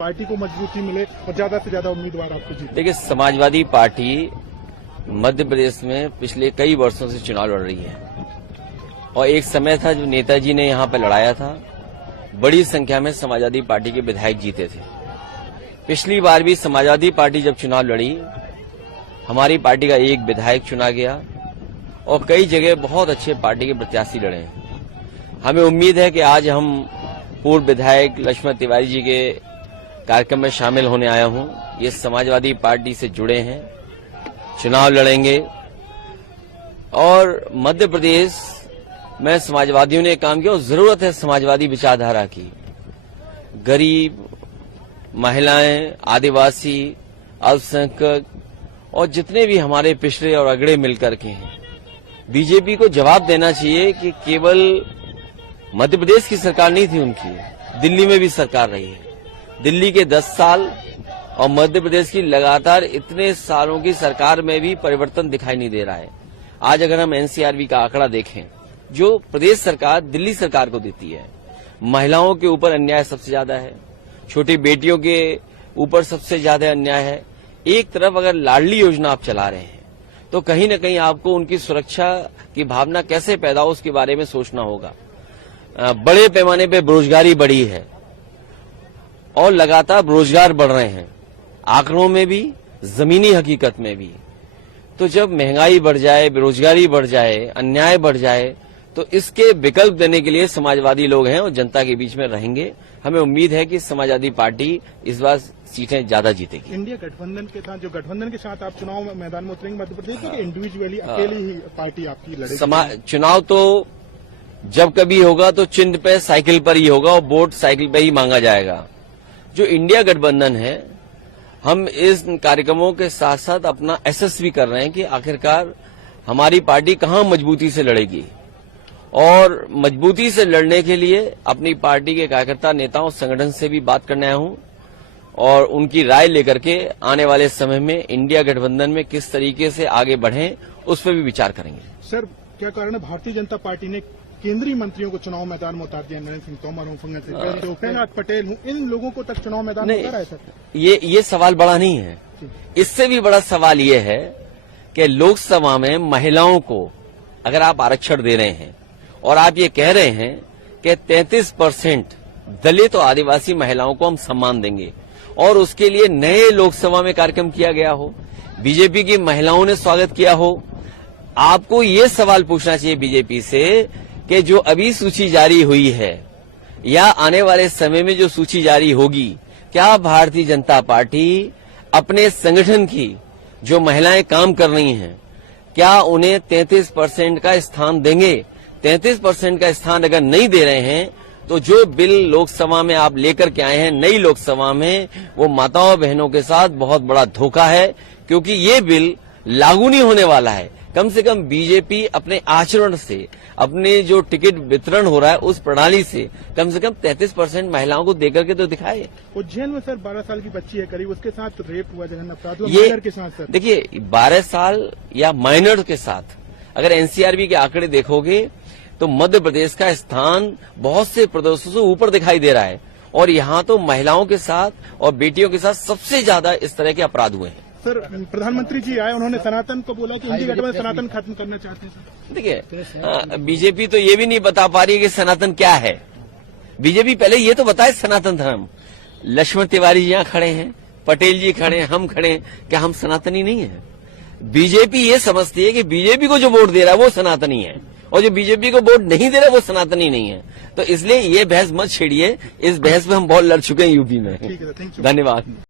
Party को मजबूती मिले और ज्यादा से ज्यादा उम्मीदवार आपको जीते। देखिए, समाजवादी पार्टी मध्य प्रदेश में पिछले कई वर्षों से चुनाव लड़ रही है और एक समय था जो नेताजी ने यहां पर लड़ाया था, बड़ी संख्या में समाजवादी पार्टी के विधायक जीते थे। पिछली बार भी समाजवादी पार्टी जब चुनाव लड़ी, हमारी पार्टी का एक विधायक चुना गया और कई जगह बहुत अच्छे पार्टी के प्रत्याशी लड़े हैं। हमें उम्मीद है कि आज हम पूर्व विधायक लक्ष्मण तिवारी जी के कार्यक्रम में शामिल होने आया हूं। ये समाजवादी पार्टी से जुड़े हैं, चुनाव लड़ेंगे और मध्य प्रदेश में समाजवादियों ने काम किया और जरूरत है समाजवादी विचारधारा की। गरीब, महिलाएं, आदिवासी, अल्पसंख्यक और जितने भी हमारे पिछड़े और अगड़े मिलकर के हैं, बीजेपी को जवाब देना चाहिए कि केवल मध्य प्रदेश की सरकार नहीं थी उनकी, दिल्ली में भी सरकार रही है। दिल्ली के 10 साल और मध्य प्रदेश की लगातार इतने सालों की सरकार में भी परिवर्तन दिखाई नहीं दे रहा है। आज अगर हम एनसीआरबी का आंकड़ा देखें, जो प्रदेश सरकार दिल्ली सरकार को देती है, महिलाओं के ऊपर अन्याय सबसे ज्यादा है, छोटी बेटियों के ऊपर सबसे ज्यादा अन्याय है। एक तरफ अगर लाडली योजना आप चला रहे हैं तो कहीं न कहीं आपको उनकी सुरक्षा की भावना कैसे पैदा हो उसके बारे में सोचना होगा। बड़े पैमाने पे बेरोजगारी बढ़ी है और लगातार रोजगार बढ़ रहे हैं, आंकड़ों में भी, जमीनी हकीकत में भी। तो जब महंगाई बढ़ जाए, बेरोजगारी बढ़ जाए, अन्याय बढ़ जाए, तो इसके विकल्प देने के लिए समाजवादी लोग हैं और जनता के बीच में रहेंगे। हमें उम्मीद है कि समाजवादी पार्टी इस बार सीटें ज्यादा जीतेगी। इंडिया गठबंधन के साथ, जो गठबंधन के साथ आप चुनाव मैदान में उतरेंगे मध्य प्रदेश में, इंडिविजुअली अकेली ही पार्टी आपकी लड़ेगी? चुनाव तो जब कभी होगा तो चिन्ह पे साइकिल पर ही होगा और वोट साइकिल पे ही मांगा जाएगा। जो इंडिया गठबंधन है, हम इस कार्यक्रमों के साथ साथ अपना एसेस भी कर रहे हैं कि आखिरकार हमारी पार्टी कहां मजबूती से लड़ेगी और मजबूती से लड़ने के लिए अपनी पार्टी के कार्यकर्ता, नेताओं, संगठन से भी बात करने आया हूं और उनकी राय लेकर के आने वाले समय में इंडिया गठबंधन में किस तरीके से आगे बढ़ें उस पर भी विचार करेंगे। सर, क्या कारण है भारतीय जनता पार्टी ने केंद्रीय मंत्रियों को चुनाव मैदान में उतार दिया? नरेंद्र सिंह तोमर हूं, प्रहलाद पटेल हूं, इन लोगों को तक चुनाव मैदान में उतारा है? सर, ये सवाल बड़ा नहीं है। इससे भी बड़ा सवाल ये है कि लोकसभा में महिलाओं को अगर आप आरक्षण दे रहे हैं और आप ये कह रहे हैं कि 33% दलित और आदिवासी महिलाओं को हम सम्मान देंगे और उसके लिए नए लोकसभा में कार्यक्रम किया गया हो, बीजेपी की महिलाओं ने स्वागत किया हो, आपको ये सवाल पूछना चाहिए बीजेपी से कि जो अभी सूची जारी हुई है या आने वाले समय में जो सूची जारी होगी, क्या भारतीय जनता पार्टी अपने संगठन की जो महिलाएं काम कर रही हैं, क्या उन्हें 33% का स्थान देंगे? 33% का स्थान अगर नहीं दे रहे हैं तो जो बिल लोकसभा में आप लेकर के आए हैं नई लोकसभा में, वो माताओं बहनों के साथ बहुत बड़ा धोखा है, क्योंकि ये बिल लागू नहीं होने वाला है। कम से कम बीजेपी अपने आचरण से, अपने जो टिकट वितरण हो रहा है उस प्रणाली से कम 33% महिलाओं को देकर के तो दिखाए। उज्जैन में सर 12 साल की बच्ची है करीब, उसके साथ रेप हुआ, जघन्य अपराध हुआ माइनर के साथ। सर देखिए, 12 साल या माइनर के साथ अगर एनसीआरबी के आंकड़े देखोगे तो मध्य प्रदेश का स्थान बहुत से प्रदेशों से ऊपर दिखाई दे रहा है और यहाँ तो महिलाओं के साथ और बेटियों के साथ सबसे ज्यादा इस तरह के अपराध हुए हैं। सर, प्रधानमंत्री जी आए, उन्होंने सनातन को बोला कि इंडिया गठबंधन सनातन खत्म करना चाहते हैं। सर देखिए, बीजेपी तो ये भी नहीं बता पा रही है कि सनातन क्या है। बीजेपी पहले ये तो बताए सनातन धर्म। लक्ष्मण तिवारी जी यहाँ खड़े हैं, पटेल जी खड़े हैं, हम खड़े हैं, क्या हम सनातनी नहीं है? बीजेपी ये समझती है कि बीजेपी को जो वोट दे रहा है वो सनातनी है और जो बीजेपी को वोट नहीं दे रहा है वो सनातनी नहीं है। तो इसलिए ये बहस मत छेड़िए, इस बहस में हम बहुत लड़ चुके हैं यूपी में। ठीक है, धन्यवाद।